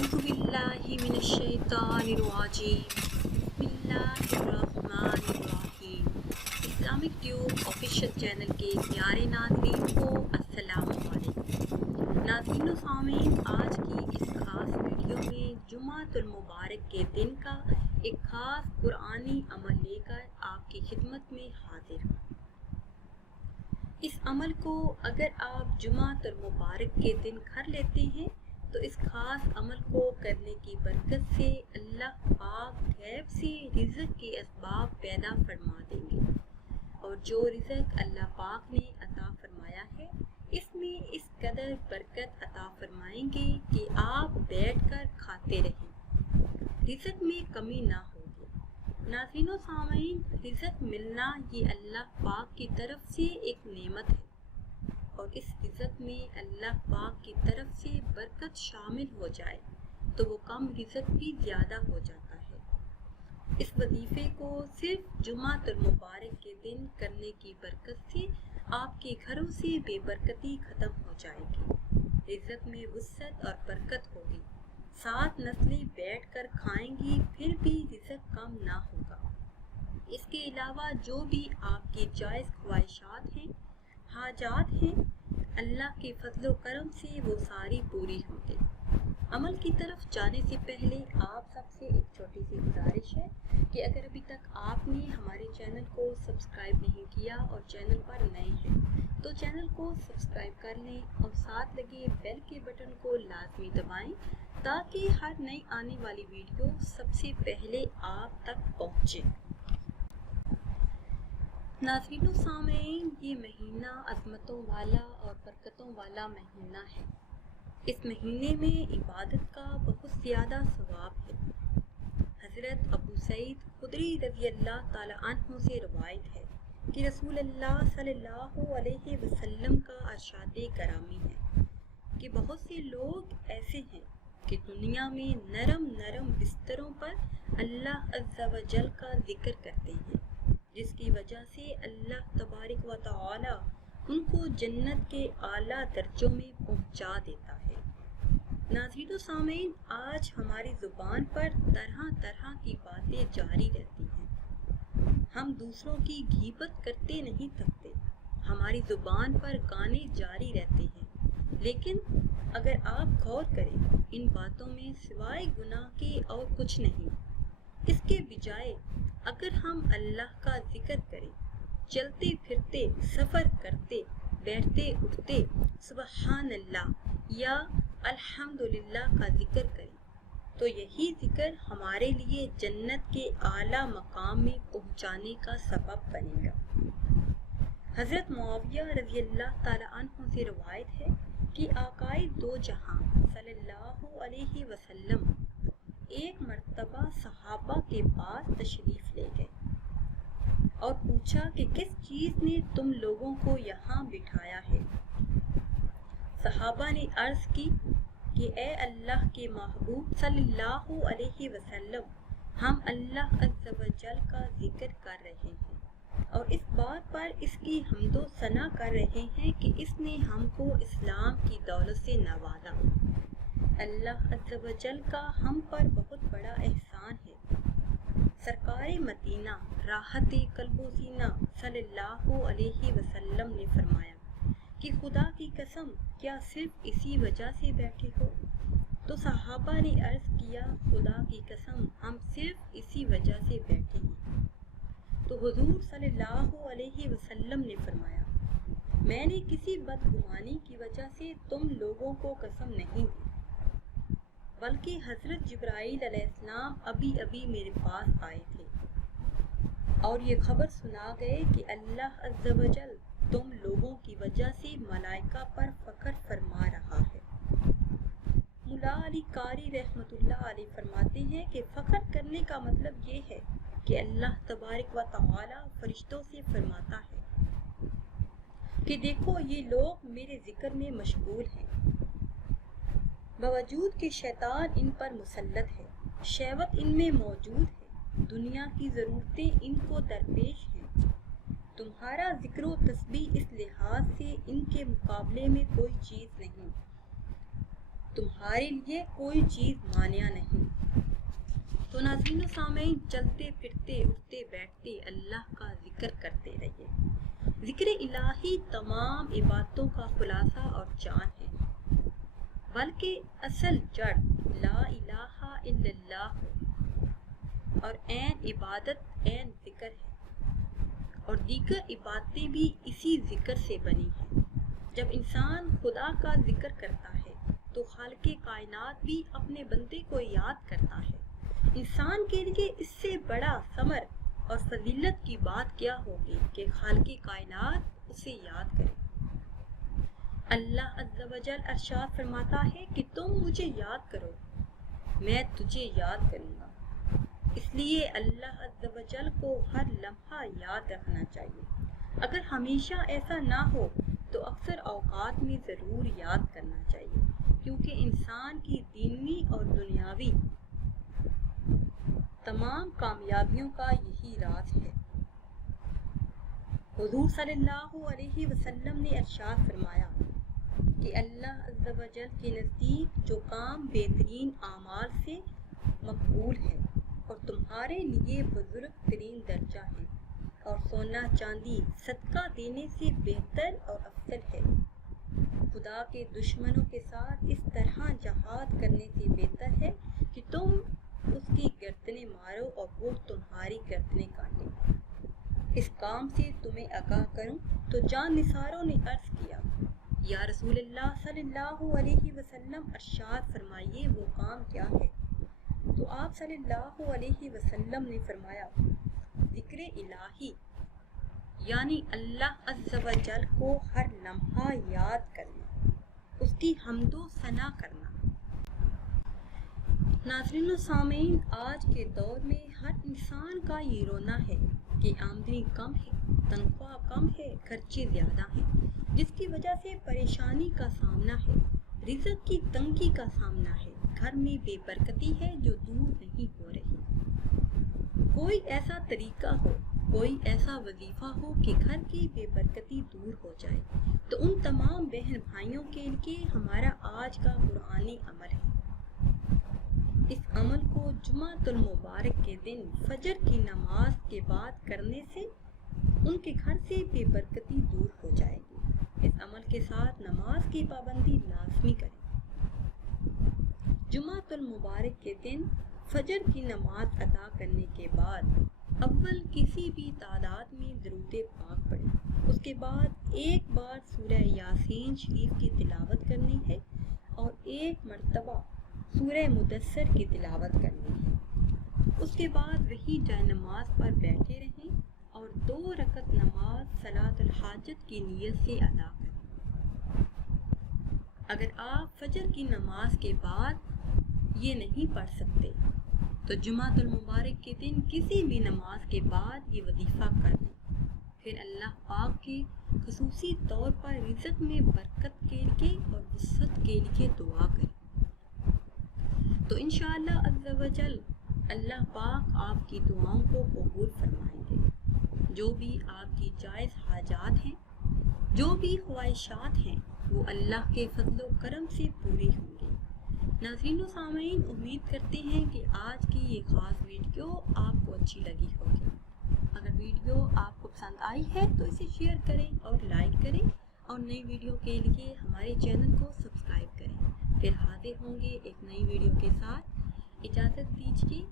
أعوذ بالله من الشیطان الرجیم بسم اللہ الرحمن الرحیم۔ اسلامک ٹیوب آفیشیل چینل کے پیارے ناظرین کو السلام علیکم۔ ناظرین و سامعین، آج کی اس خاص ویڈیو میں جمعۃ المبارک کے دن کا ایک خاص قرآنی عمل لے کر آپ کی خدمت میں حاضر ہوں۔ اس عمل کو اگر آپ جمعۃ المبارک کے دن کر لیتے ہیں تو اس خاص عمل کو کرنے کی برکت سے اللہ پاک غیب سے رزق کے اسباب پیدا فرما دیں گے، اور جو رزق اللہ پاک نے عطا فرمایا ہے اس میں اس قدر برکت عطا فرمائیں گے کہ آپ بیٹھ کر کھاتے رہیں، رزق میں کمی نہ ہوگی۔ ناظرین و سامعین، رزق ملنا یہ اللہ پاک کی طرف سے ایک نعمت ہے، اور اس رزق میں اللہ پاک کی طرف سے برکت شامل ہو جائے تو وہ کم رزق بھی زیادہ ہو جاتا ہے۔ اس وظیفے کو صرف جمعۃ المبارک کے دن کرنے کی برکت سے آپ کے گھروں سے بے برکتی ختم ہو جائے گی، رزق میں وسعت اور برکت ہوگی، 7 نسلیں بیٹھ کر کھائیں گی پھر بھی رزق کم نہ ہوگا۔ اس کے علاوہ جو بھی آپ کی جائز خواہشات ہیں، حاجات ہیں، اللہ کے فضل و کرم سے وہ ساری پوری ہوں گی۔ عمل کی طرف جانے سے پہلے آپ سب سے ایک چھوٹی سی گزارش ہے کہ اگر ابھی تک آپ نے ہمارے چینل کو سبسکرائب نہیں کیا اور چینل پر نئے ہیں تو چینل کو سبسکرائب کر لیں اور ساتھ لگے بیل کے بٹن کو لازمی دبائیں تاکہ ہر نئی آنے والی ویڈیو سب سے پہلے آپ تک پہنچے۔ ناظرین و سامعین، یہ مہینہ عظمتوں والا اور برکتوں والا مہینہ ہے۔ اس مہینے میں عبادت کا بہت زیادہ ثواب ہے۔ حضرت ابو سعید خدری رضی اللہ تعالی عنہ سے روایت ہے کہ رسول اللہ صلی اللہ علیہ وسلم کا ارشاد گرامی ہے کہ بہت سے لوگ ایسے ہیں کہ دنیا میں نرم نرم بستروں پر اللہ عز و جل کا ذکر کرتے ہیں، جس کی وجہ سے اللہ تبارک و تعالی ان کو جنت کے اعلیٰ درجوں میں پہنچا دیتا ہے۔ ناظرین و سامعین، آج ہماری زبان پر طرح طرح کی باتیں جاری رہتی ہیں، ہم دوسروں کی غیبت کرتے نہیں تھکتے، ہماری زبان پر گانے جاری رہتے ہیں، لیکن اگر آپ غور کریں ان باتوں میں سوائے گناہ کے اور کچھ نہیں۔ اس کے بجائے اگر ہم اللہ کا ذکر کریں، چلتے پھرتے، سفر کرتے، بیٹھتے اٹھتے سبحان اللہ یا الحمدللہ کا ذکر کریں تو یہی ذکر ہمارے لیے جنت کے اعلیٰ مقام میں پہنچانے کا سبب بنے گا۔ حضرت معاویہ رضی اللہ تعالی عنہ سے روایت ہے کہ آقائے دو جہاں صلی اللہ علیہ وسلم ایک مرتبہ صحابہ کے پاس تشریف لے گئے اور پوچھا کہ کس چیز نے تم لوگوں کو یہاں بٹھایا ہے؟ صحابہ نے عرض کی کہ اے اللہ کے محبوب صلی اللہ علیہ وسلم، ہم اللہ عز و جل کا ذکر کر رہے ہیں اور اس بات پر اس کی حمد و ثنا کر رہے ہیں کہ اس نے ہم کو اسلام کی دولت سے نوازا۔ اللہ عز و جل کا ہم پر بہت بڑا احسان ہے۔ سرکار مدینہ راحت قلب و سینہ صلی اللہ علیہ وسلم نے فرمایا کہ خدا کی قسم کیا صرف اسی وجہ سے بیٹھے ہو؟ تو صحابہ نے عرض کیا خدا کی قسم ہم صرف اسی وجہ سے بیٹھے ہیں۔ تو حضور صلی اللہ علیہ وسلم نے فرمایا میں نے کسی بدگمانی کی وجہ سے تم لوگوں کو قسم نہیں دی، بلکہ حضرت جبرائیل علیہ السلام ابھی ابھی میرے پاس آئے تھے اور یہ خبر سنا گئے کہ اللہ عز و جل تم لوگوں کی وجہ سے ملائکہ پر فخر فرما رہا ہے۔ ملا علی قاری رحمۃ اللہ علیہ فرماتے ہیں کہ فخر کرنے کا مطلب یہ ہے کہ اللہ تبارک و تعالی فرشتوں سے فرماتا ہے کہ دیکھو یہ لوگ میرے ذکر میں مشغول ہیں، باوجود کہ شیطان ان پر مسلط ہے، شہوت ان میں موجود ہے، دنیا کی ضرورتیں ان کو درپیش ہیں، تمہارا ذکر و تسبیح اس لحاظ سے ان کے مقابلے میں کوئی چیز نہیں، تمہارے لیے کوئی چیز مانع نہیں۔ تو ناظرین و سامعین، چلتے پھرتے اٹھتے بیٹھتے اللہ کا ذکر کرتے رہیے۔ ذکر الہی تمام عبادتوں کا خلاصہ اور جان ہے، بلکہ اصل جڑ لا الہ الا اللہ ہے، اور عین عبادت عین ذکر ہے، اور دیگر عبادتیں بھی اسی ذکر سے بنی ہیں۔ جب انسان خدا کا ذکر کرتا ہے تو خالق کائنات بھی اپنے بندے کو یاد کرتا ہے۔ انسان کے لیے اس سے بڑا ثمر اور فضیلت کی بات کیا ہوگی کہ خالق کائنات اسے یاد کرے۔ اللہ عز و جل ارشاد فرماتا ہے کہ تم مجھے یاد کرو، میں تجھے یاد کروں گا۔ اس لیے اللہ عز و جل کو ہر لمحہ یاد رکھنا چاہیے۔ اگر ہمیشہ ایسا نہ ہو تو اکثر اوقات میں ضرور یاد کرنا چاہیے، کیونکہ انسان کی دینی اور دنیاوی تمام کامیابیوں کا یہی راز ہے۔ حضور صلی اللہ علیہ وسلم نے ارشاد فرمایا کہ اللہ عز و جل کے نزدیک جو کام بہترین اعمال سے مقبول ہے اور تمہارے لیے بزرگ ترین درجہ ہے، اور سونا چاندی صدقہ دینے سے بہتر اور افضل ہے، خدا کے دشمنوں کے ساتھ اس طرح جہاد کرنے سے بہتر ہے کہ تم اس کی گردنیں مارو اور وہ تمہاری گردنیں کاٹے۔ اس کام سے تمہیں آگاہ کروں تو جان نثاروں نے عرض کیا، یا رسول اللہ صلی اللہ علیہ وسلم ارشاد فرمائیے وہ کام کیا ہے؟ تو آپ صلی اللہ علیہ وسلم نے فرمایا، ذکر الہی، یعنی اللہ عز و جل کو ہر لمحہ یاد کرنا، اس کی حمد و ثنا کرنا۔ ناظرین و سامعین، آج کے دور میں ہر انسان کا یہ رونا ہے کہ آمدنی کم ہے، تنخواہ کم ہے، خرچے زیادہ ہیں، جس کی وجہ سے پریشانی کا سامنا ہے، رزق کی تنگی کا سامنا ہے، گھر میں بے برکتی ہے جو دور نہیں ہو رہی۔ کوئی ایسا طریقہ ہو، کوئی ایسا وظیفہ ہو کہ گھر کی بے برکتی دور ہو جائے، تو ان تمام بہن بھائیوں کے لیے ہمارا آج کا قرآنی عمل ہے۔ اس عمل کو جمعۃ المبارک کے دن فجر کی نماز کے بعد کرنے سے ان کے گھر سے بے برکتی دور ہو جائے گی۔ اس عمل کے ساتھ نماز کی پابندی لازمی کریں۔ جمعۃ المبارک کے دن فجر کی نماز ادا کرنے کے بعد اول کسی بھی تعداد میں درود پاک پڑھیں، اس کے بعد ایک بار سورہ یاسین شریف کی تلاوت کرنی ہے اور ایک مرتبہ سورہ مدثر کی تلاوت کرنی ہے۔ اس کے بعد وہی جائے نماز پر بیٹھے رہیں اور 2 رکعت نماز صلاۃ الحاجت کی نیت سے ادا کریں۔ اگر آپ فجر کی نماز کے بعد یہ نہیں پڑھ سکتے تو جمعۃ المبارک کے دن کسی بھی نماز کے بعد یہ وظیفہ کر لیں، پھر اللہ پاک کے خصوصی طور پر رزق میں برکت کے لیے اور وسعت کے لیے دعا کریں، تو انشاءاللہ عز و جل اللہ پاک آپ کی دعاؤں کو قبول فرمائیں گے۔ جو بھی آپ کی جائز حاجات ہیں، جو بھی خواہشات ہیں، وہ اللہ کے فضل و کرم سے پوری ہوں گی۔ ناظرین و سامعین، امید کرتے ہیں کہ آج کی یہ خاص ویڈیو آپ کو اچھی لگی ہوگی۔ اگر ویڈیو آپ کو پسند آئی ہے تو اسے شیئر کریں اور لائک کریں، اور نئی ویڈیو کے لیے ہمارے چینل کو سبسکرائب کریں۔ پھر حاضر ہوں گے ایک نئی ویڈیو کے ساتھ۔ اجازت دیجیے۔